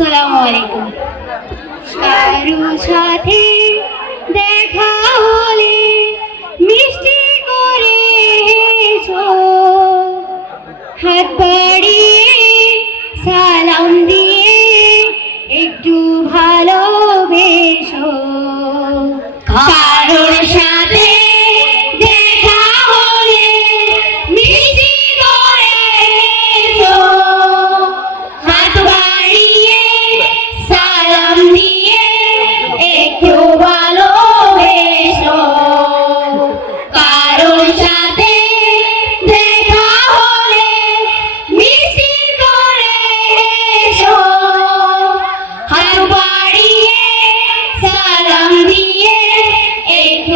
আসসালামু আলাইকুম কারও সাথে দেখা হলে মিষ্টি করে হাত বাড়িয়ে সালাম দি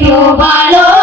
থেকো ভালো